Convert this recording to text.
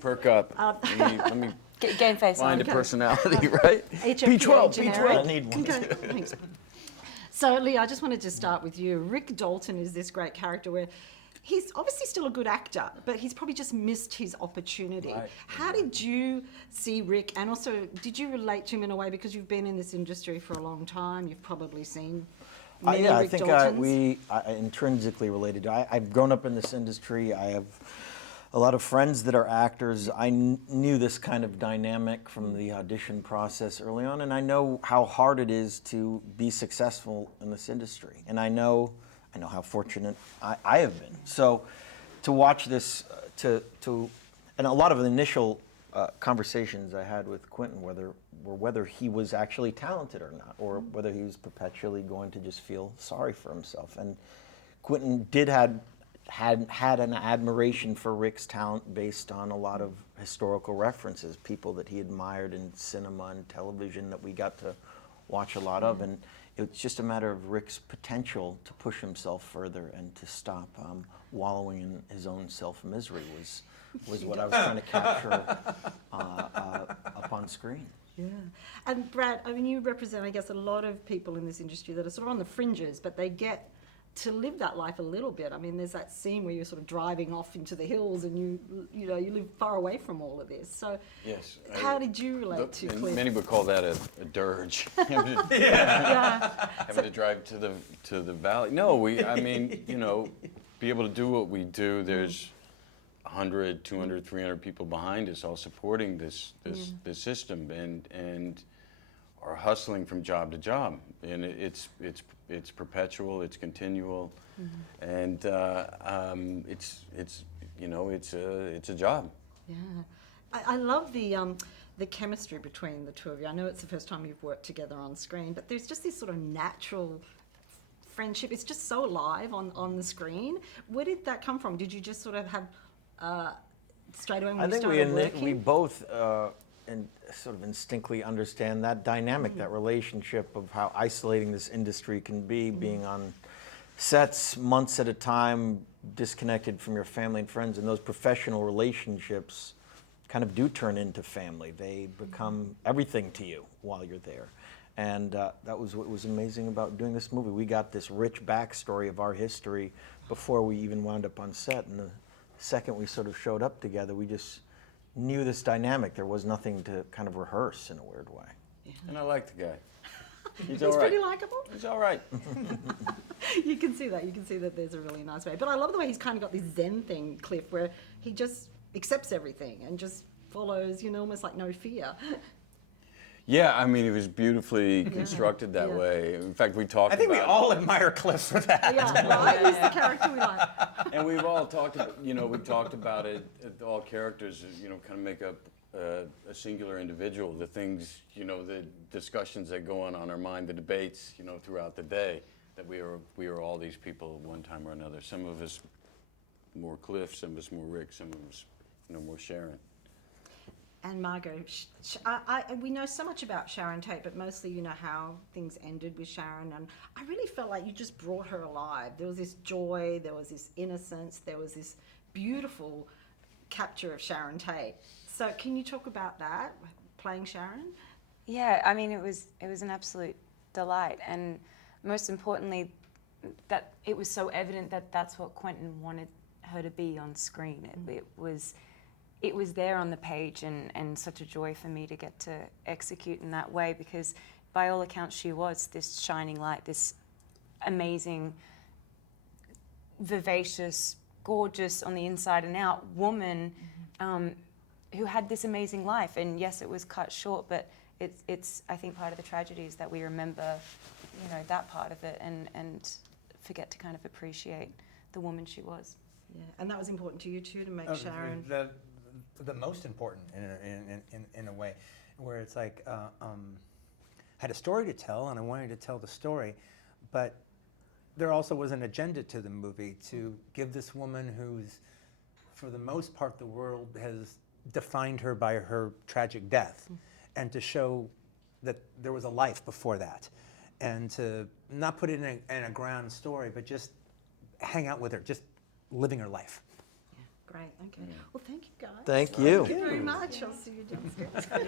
perk up. Let me Game face find on. a personality, right? HFPA B12. I need one. Okay, thanks. So, Lee, I just wanted to start with you. Rick Dalton is this great character where he's obviously still a good actor, but he's probably just missed his opportunity. Right. How did you see Rick, and also did you relate to him in a way, because you've been in this industry for a long time, you've probably seen many Yeah, I Rick think Daltons? I intrinsically related. I've grown up in this industry. I have a lot of friends that are actors. I knew this kind of dynamic from the audition process early on, and I know how hard it is to be successful in this industry. And I know how fortunate I have been. So to watch this, and a lot of the initial conversations I had with Quentin, whether he was actually talented or not, or whether he was perpetually going to just feel sorry for himself. And Quentin had an admiration for Rick's talent based on a lot of historical references, people that he admired in cinema and television that we got to watch a lot of. And it's just a matter of Rick's potential to push himself further and to stop wallowing in his own self-misery was what I was trying to capture up on screen. Yeah. And Brad, I mean, you represent, I guess, a lot of people in this industry that are sort of on the fringes, but they get to live that life a little bit. I mean, there's that scene where you're sort of driving off into the hills and you live far away from all of this. So Yes. how did you relate to Cliff? Many would call that a dirge. Having to drive to the valley. No, I mean, be able to do what we do. There's 100, 200, 300 people behind us, all supporting this system, and are hustling from job to job, and it's perpetual, it's continual, and it's a job. Yeah, I love the chemistry between the two of you. I know it's the first time you've worked together on screen, but there's just this sort of natural friendship. It's just so alive on the screen. Where did that come from? Did you just sort of have straight away when you started working? We both and sort of instinctively understand that dynamic, that relationship of how isolating this industry can be, being on sets months at a time, disconnected from your family and friends, and those professional relationships kind of do turn into family. They become everything to you while you're there. And that was what was amazing about doing this movie. We got this rich backstory of our history before we even wound up on set. And the second we sort of showed up together, we just knew this dynamic. There was nothing to kind of rehearse in a weird way. Yeah. And I like the guy. He's pretty likable. He's all right. You can see that. You can see that there's a really nice way. But I love the way he's kind of got this Zen thing, Cliff, where he just accepts everything and just follows, almost like no fear. Yeah, I mean, it was beautifully constructed that way. In fact, we talked. I think we all admire Cliff for that. Yeah, right? He's the character we like. And we've all talked about, we've talked about it. All characters, kind of make up a singular individual. The things, the discussions that go on our mind, the debates, throughout the day. That we are all these people at one time or another. Some of us more Cliff, some of us more Rick, some of us, more Sharon. And Margot, we know so much about Sharon Tate, but mostly how things ended with Sharon. And I really felt like you just brought her alive. There was this joy, there was this innocence, there was this beautiful capture of Sharon Tate. So can you talk about that, playing Sharon? Yeah, I mean, it was an absolute delight. And most importantly, that it was so evident that that's what Quentin wanted her to be on screen. It was there on the page, and such a joy for me to get to execute in that way, because by all accounts she was this shining light, this amazing, vivacious, gorgeous on the inside and out woman who had this amazing life. And yes, it was cut short, but it's I think part of the tragedy is that we remember that part of it and forget to kind of appreciate the woman she was. Yeah, and that was important to you too, to make Sharon. The most important in a way, where it's like had a story to tell and I wanted to tell the story, but there also was an agenda to the movie to give this woman who's, for the most part, the world has defined her by her tragic death, and to show that there was a life before that, and to not put it in a grand story, but just hang out with her, just living her life. Great. Okay. Well, thank you guys. Thank you. Thank you very much. I'll see you downstairs.